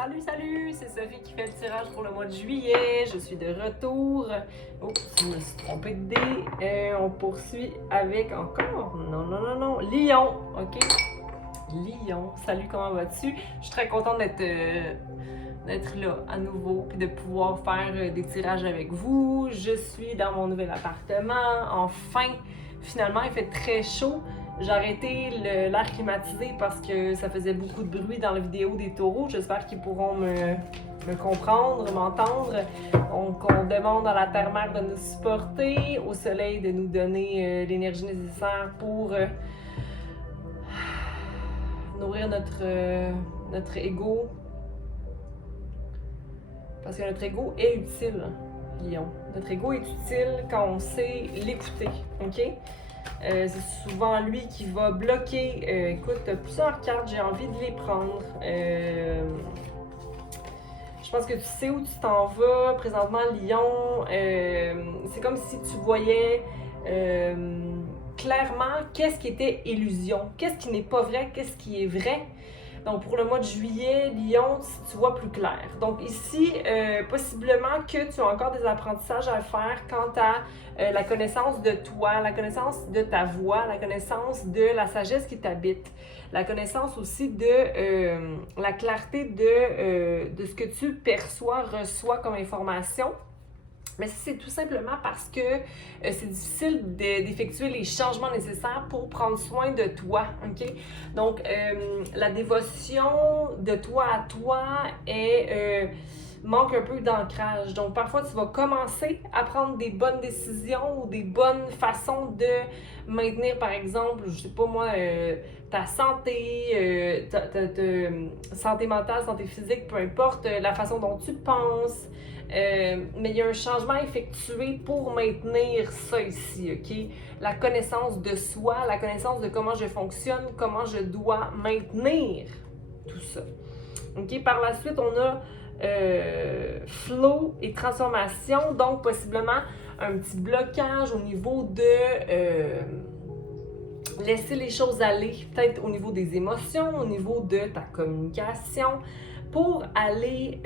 Salut! C'est Sophie qui fait le tirage pour le mois de juillet. Je suis de retour. Oh, je me suis trompée de dé. On poursuit avec encore. Non. Lion, ok? Lion. Salut, comment vas-tu? Je suis très contente d'être là à nouveau puis de pouvoir faire des tirages avec vous. Je suis dans mon nouvel appartement. Enfin, finalement, il fait très chaud. J'ai arrêté l'air climatisé parce que ça faisait beaucoup de bruit dans la vidéo des taureaux. J'espère qu'ils pourront me comprendre, m'entendre. Donc, on demande à la terre-mère de nous supporter, au soleil de nous donner l'énergie nécessaire pour nourrir notre ego. Parce que notre ego est utile, Lion. Notre ego est utile quand on sait l'écouter, ok? C'est souvent lui qui va bloquer. Écoute, t'as plusieurs cartes, j'ai envie de les prendre. Je pense que tu sais où tu t'en vas. Présentement, Lion, c'est comme si tu voyais clairement qu'est-ce qui était illusion, qu'est-ce qui n'est pas vrai, qu'est-ce qui est vrai. Donc, pour le mois de juillet, Lion, tu vois plus clair. Donc, ici, possiblement que tu as encore des apprentissages à faire quant à la connaissance de toi, la connaissance de ta voix, la connaissance de la sagesse qui t'habite, la connaissance aussi de la clarté de ce que tu perçois, reçois comme information. Mais c'est tout simplement parce que c'est difficile d'effectuer les changements nécessaires pour prendre soin de toi, ok? Donc, la dévotion de toi à toi manque un peu d'ancrage. Donc, parfois, tu vas commencer à prendre des bonnes décisions ou des bonnes façons de maintenir, par exemple, je sais pas moi, ta santé, ta santé mentale, santé physique, peu importe, la façon dont tu penses. Mais il y a un changement effectué pour maintenir ça ici, ok? La connaissance de soi, la connaissance de comment je fonctionne, comment je dois maintenir tout ça. Ok? Par la suite, on a flow et transformation, donc possiblement un petit blocage au niveau de laisser les choses aller, peut-être au niveau des émotions, au niveau de ta communication, pour aller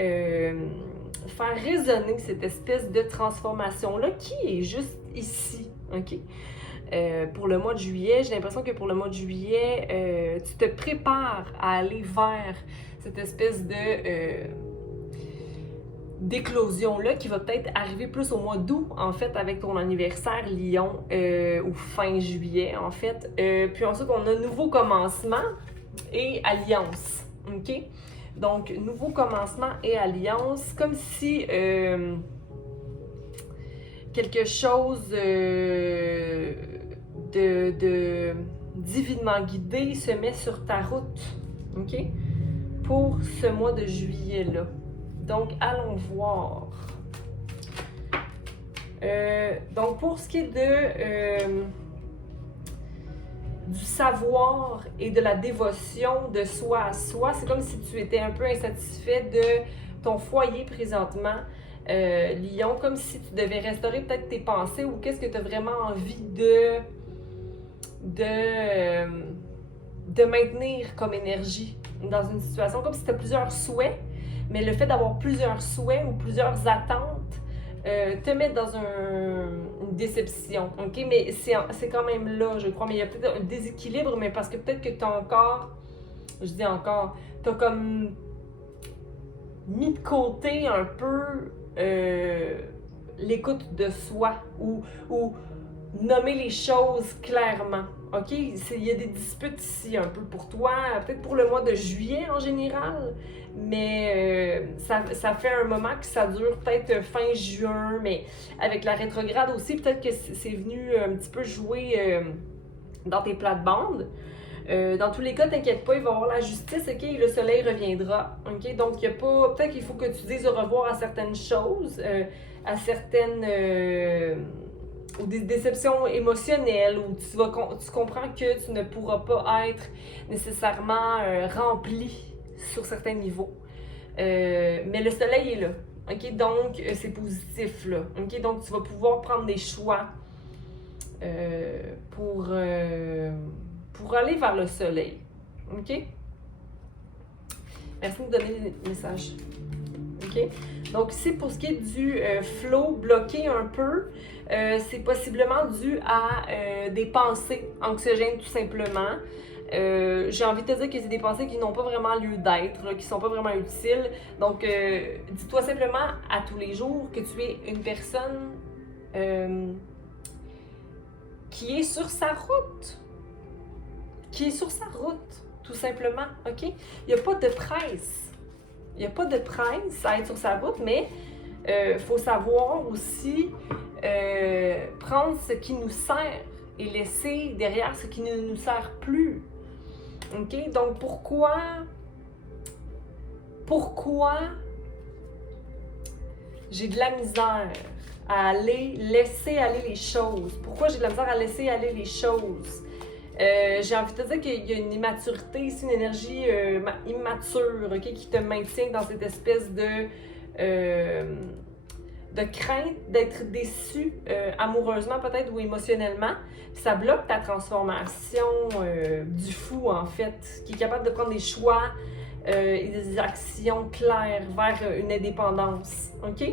faire résonner cette espèce de transformation-là qui est juste ici, ok? Pour le mois de juillet, j'ai l'impression que pour le mois de juillet, tu te prépares à aller vers cette espèce de d'éclosion-là qui va peut-être arriver plus au mois d'août, en fait, avec ton anniversaire Lion, ou fin juillet, en fait. Puis ensuite, on a nouveau commencement et alliance, ok? Donc, nouveau commencement et alliance, comme si quelque chose de divinement guidé se met sur ta route, ok? Pour ce mois de juillet-là. Donc, allons voir. Donc, pour ce qui est du savoir et de la dévotion de soi à soi, c'est comme si tu étais un peu insatisfait de ton foyer présentement, Lion, comme si tu devais restaurer peut-être tes pensées ou qu'est-ce que tu as vraiment envie de maintenir comme énergie dans une situation, comme si tu as plusieurs souhaits, mais le fait d'avoir plusieurs souhaits ou plusieurs attentes te met dans une déception, ok? Mais c'est quand même là, je crois, mais il y a peut-être un déséquilibre, mais parce que peut-être que tu as encore, je dis encore, tu as comme mis de côté un peu l'écoute de soi ou nommer les choses clairement, ok? Il y a des disputes ici un peu pour toi, peut-être pour le mois de juillet en général, mais ça fait un moment que ça dure peut-être fin juin, mais avec la rétrograde aussi, peut-être que c'est venu un petit peu jouer dans tes plates-bandes. Dans tous les cas, t'inquiète pas, il va y avoir la justice, ok? Et le soleil reviendra, ok? Donc, il y a pas... Peut-être qu'il faut que tu dises au revoir à certaines choses, à certaines... ou des déceptions émotionnelles, où tu comprends que tu ne pourras pas être nécessairement rempli sur certains niveaux. Mais le soleil est là, ok? Donc, c'est positif, là, ok? Donc, tu vas pouvoir prendre des choix pour aller vers le soleil, ok? Merci de me donner les messages. OK? Donc, ici, pour ce qui est du flow bloqué un peu, c'est possiblement dû à des pensées anxiogènes, tout simplement. J'ai envie de te dire que c'est des pensées qui n'ont pas vraiment lieu d'être, qui ne sont pas vraiment utiles. Donc, dis-toi simplement à tous les jours que tu es une personne qui est sur sa route. Qui est sur sa route, tout simplement, OK? Il n'y a pas de presse. Il n'y a pas de presse à être sur sa route, mais il faut savoir aussi prendre ce qui nous sert et laisser derrière ce qui ne nous sert plus. OK? Donc, pourquoi j'ai de la misère à laisser aller les choses? Pourquoi j'ai de la misère à laisser aller les choses? J'ai envie de te dire qu'il y a une immaturité ici, une énergie immature, okay, qui te maintient dans cette espèce de crainte d'être déçu amoureusement peut-être ou émotionnellement. Puis ça bloque ta transformation du fou en fait, qui est capable de prendre des choix et des actions claires vers une indépendance. OK?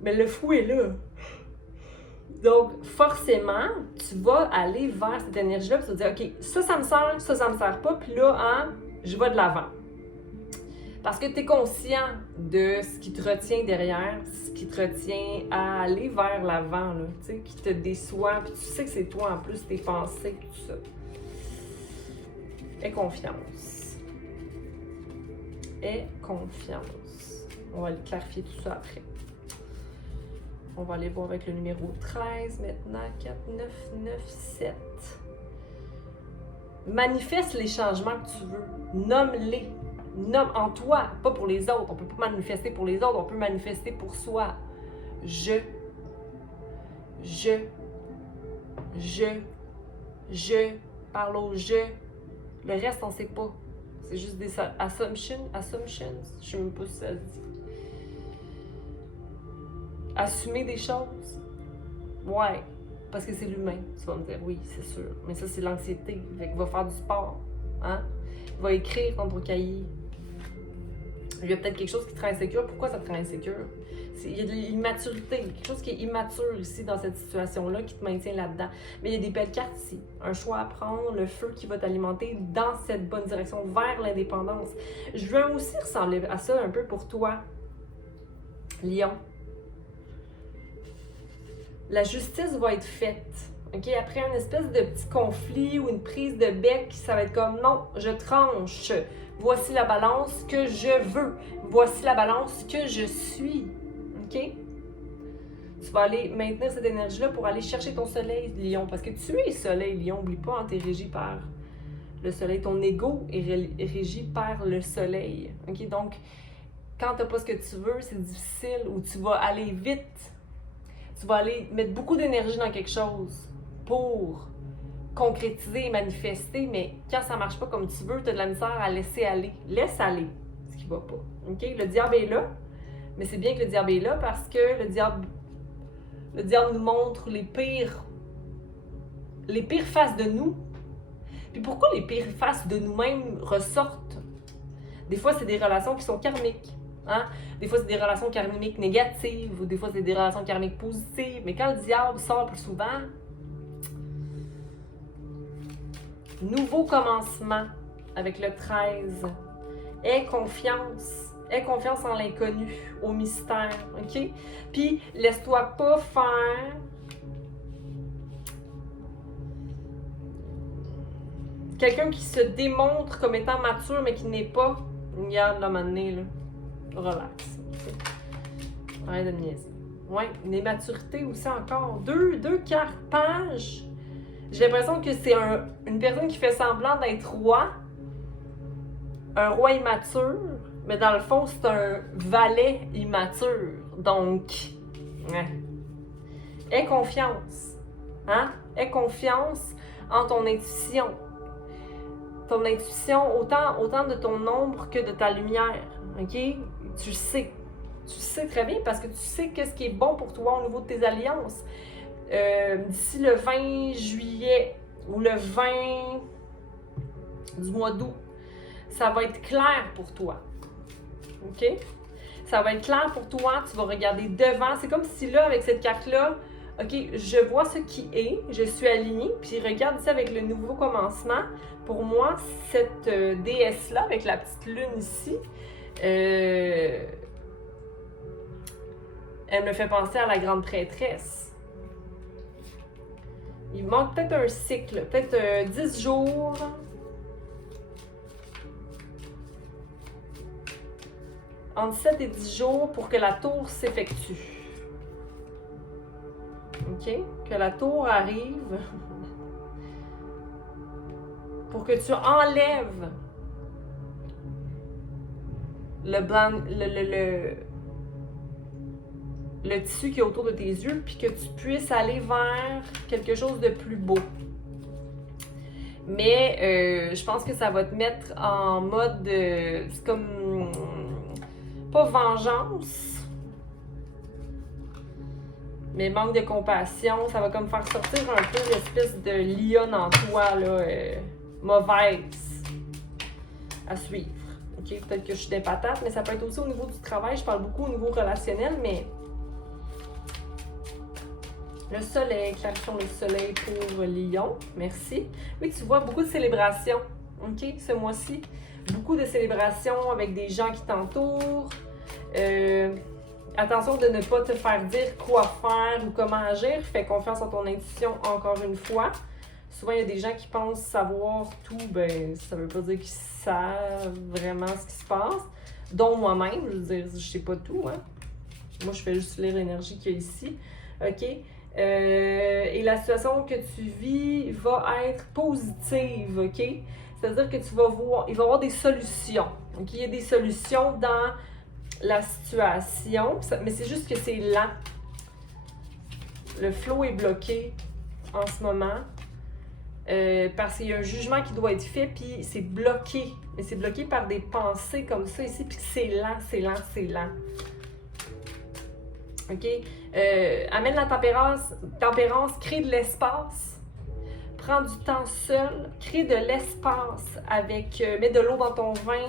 Mais le fou est là. Donc, forcément, tu vas aller vers cette énergie-là, puis tu vas dire, OK, ça me sert, ça me sert pas, puis là, hein, je vais de l'avant. Parce que tu es conscient de ce qui te retient derrière, ce qui te retient à aller vers l'avant, là, tu sais, qui te déçoit, puis tu sais que c'est toi en plus, tes pensées, tout ça. Aie confiance. Aie confiance. On va clarifier tout ça après. On va aller voir avec le numéro 13 maintenant. 4, 9, 9, 7. Manifeste les changements que tu veux. Nomme-les. Nomme en toi, pas pour les autres. On ne peut pas manifester pour les autres, on peut manifester pour soi. Je. Parle au je. Le reste, on ne sait pas. C'est juste des assumptions. Je ne sais même pas si ça se dit. Assumer des choses? Ouais, parce que c'est l'humain. Tu vas me dire, oui, c'est sûr. Mais ça, c'est l'anxiété. Fait qu'il va faire du sport. Hein? Il va écrire contre le cahier. Il y a peut-être quelque chose qui te rend insécure. Pourquoi ça te rend insécure? Il y a de l'immaturité. Quelque chose qui est immature ici dans cette situation-là qui te maintient là-dedans. Mais il y a des belles cartes ici. Un choix à prendre, le feu qui va t'alimenter dans cette bonne direction vers l'indépendance. Je veux aussi ressembler à ça un peu pour toi, Lion. La justice va être faite. OK? Après une espèce de petit conflit ou une prise de bec, ça va être comme non, je tranche. Voici la balance que je veux. Voici la balance que je suis. OK? Tu vas aller maintenir cette énergie-là pour aller chercher ton soleil, Lion. Parce que tu es soleil, Lion. N'oublie pas, hein, tu es régi par le soleil. Ton ego est régi par le soleil. OK? Donc, quand tu n'as pas ce que tu veux, c'est difficile ou tu vas aller vite. Tu vas aller mettre beaucoup d'énergie dans quelque chose pour concrétiser et manifester, mais quand ça ne marche pas comme tu veux, tu as de la misère à laisser aller. Laisse aller ce qui ne va pas. Okay? Le diable est là, mais c'est bien que le diable est là parce que le diable nous montre les pires faces de nous. Puis pourquoi les pires faces de nous-mêmes ressortent? Des fois, c'est des relations qui sont karmiques. Hein? Des fois, c'est des relations karmiques négatives ou des fois, c'est des relations karmiques positives. Mais quand le diable sort plus souvent, nouveau commencement avec le 13. Aie confiance. Aie confiance en l'inconnu, au mystère. OK? Puis, laisse-toi pas faire quelqu'un qui se démontre comme étant mature, mais qui n'est pas. Regarde, là, maintenant, là. Relax. Arrête de me niaiser. Ouais, une immaturité aussi encore. Deux cartes pages. J'ai l'impression que c'est une personne qui fait semblant d'être roi. Un roi immature. Mais dans le fond, c'est un valet immature. Donc, ouais. Aie confiance. Hein? Aie confiance en ton intuition. Ton intuition, autant de ton ombre que de ta lumière. OK? Tu sais très bien parce que tu sais qu'est-ce qui est bon pour toi au niveau de tes alliances. d'ici le 20 juillet ou le 20 du mois d'août, ça va être clair pour toi. OK? Ça va être clair pour toi, tu vas regarder devant. C'est comme si là, avec cette carte-là, OK, je vois ce qui est, je suis alignée, puis regarde ici avec le nouveau commencement. Pour moi, cette déesse-là, avec la petite lune ici, elle me fait penser à la grande prêtresse. Il manque peut-être un cycle, peut-être 10 jours. Entre 7 et 10 jours pour que la tour s'effectue. OK? Que la tour arrive. Pour que tu enlèves le tissu qui est autour de tes yeux, puis que tu puisses aller vers quelque chose de plus beau. Mais je pense que ça va te mettre en mode... c'est comme... pas vengeance, mais manque de compassion. Ça va comme faire sortir un peu l'espèce de lionne en toi, là, mauvaise à suivre. OK? Peut-être que je suis des patates, mais ça peut être aussi au niveau du travail. Je parle beaucoup au niveau relationnel, mais le soleil, clarifions le soleil pour Lion. Merci. Oui, tu vois beaucoup de célébrations. OK? Ce mois-ci. Beaucoup de célébrations avec des gens qui t'entourent. Attention de ne pas te faire dire quoi faire ou comment agir. Fais confiance en ton intuition encore une fois. Souvent, il y a des gens qui pensent savoir tout. Ben, ça veut pas dire qu'ils savent vraiment ce qui se passe. Dont moi-même, je veux dire, je sais pas tout. Hein? Moi, je fais juste lire l'énergie qu'il y a ici. OK? Et la situation que tu vis va être positive. OK? C'est-à-dire que tu vas voir, il va y avoir des solutions. OK? Il y a des solutions dans la situation, mais c'est juste que c'est lent. Le flow est bloqué en ce moment parce qu'il y a un jugement qui doit être fait, puis c'est bloqué. Mais c'est bloqué par des pensées comme ça ici, puis c'est lent, c'est lent, c'est lent. OK? Amène la tempérance, crée de l'espace. Prends du temps seul, crée de l'espace avec, mets de l'eau dans ton vin.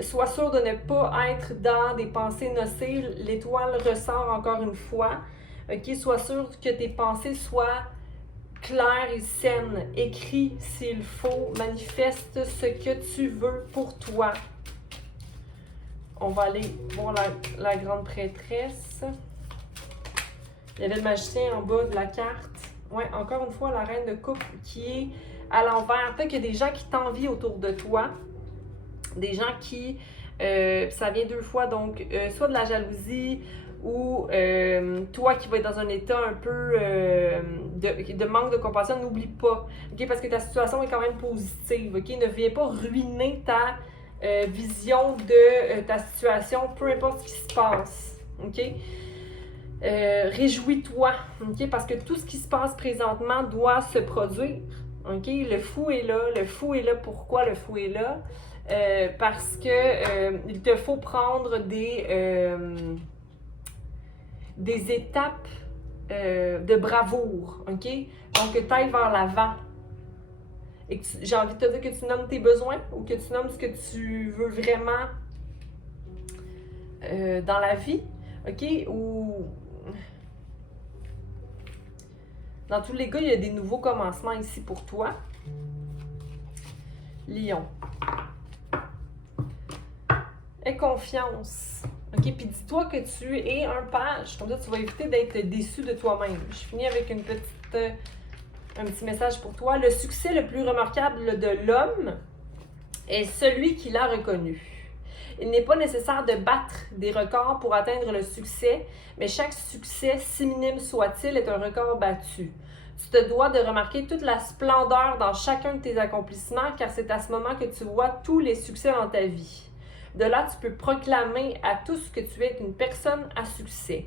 Sois sûr de ne pas être dans des pensées nocives. L'étoile ressort encore une fois. OK? Sois sûr que tes pensées soient claires et saines. Écris s'il faut. Manifeste ce que tu veux pour toi. On va aller voir la grande prêtresse. Il y avait le magicien en bas de la carte. Ouais, encore une fois, la reine de coupe qui est à l'envers. Peut-être qu'il y a des gens qui t'envient autour de toi. Des gens qui, ça vient deux fois, donc soit de la jalousie ou toi qui vas être dans un état un peu de manque de compassion, n'oublie pas, OK? Parce que ta situation est quand même positive, OK? Ne viens pas ruiner ta vision de ta situation, peu importe ce qui se passe, OK? Réjouis-toi, OK? Parce que tout ce qui se passe présentement doit se produire, OK? Le fou est là. Le fou est là. Pourquoi le fou est là? Parce que il te faut prendre des étapes de bravoure, OK? Donc, que tu ailles vers l'avant. Et j'ai envie de te dire que tu nommes tes besoins ou que tu nommes ce que tu veux vraiment dans la vie, OK? Ou dans tous les cas, il y a des nouveaux commencements ici pour toi. Lion. Aie confiance. OK? Puis dis-toi que tu es un page. Comme ça, tu vas éviter d'être déçu de toi-même. Je finis avec un petit message pour toi. Le succès le plus remarquable de l'homme est celui qui l'a reconnu. Il n'est pas nécessaire de battre des records pour atteindre le succès, mais chaque succès, si minime soit-il, est un record battu. Tu te dois de remarquer toute la splendeur dans chacun de tes accomplissements, car c'est à ce moment que tu vois tous les succès dans ta vie. De là, tu peux proclamer à tous que tu es une personne à succès.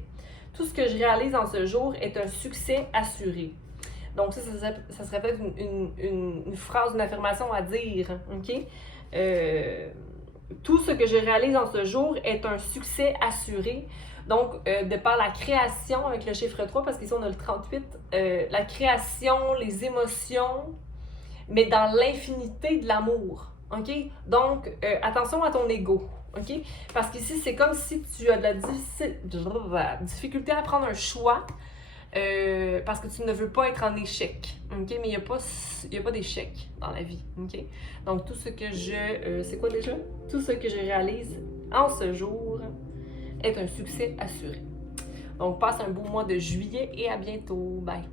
Tout ce que je réalise en ce jour est un succès assuré. Donc ça serait peut-être une phrase, une affirmation à dire, OK? Tout ce que je réalise en ce jour est un succès assuré. Donc, de par la création avec le chiffre 3, parce qu'ici on a le 38, la création, les émotions, mais dans l'infinité de l'amour. OK? Donc, attention à ton ego. OK? Parce qu'ici, c'est comme si tu as de la difficulté à prendre un choix parce que tu ne veux pas être en échec. OK? Mais il n'y a pas d'échec dans la vie. OK? Donc, tout ce que c'est quoi déjà? Tout ce que je réalise en ce jour est un succès assuré. Donc, passe un beau mois de juillet et à bientôt. Bye!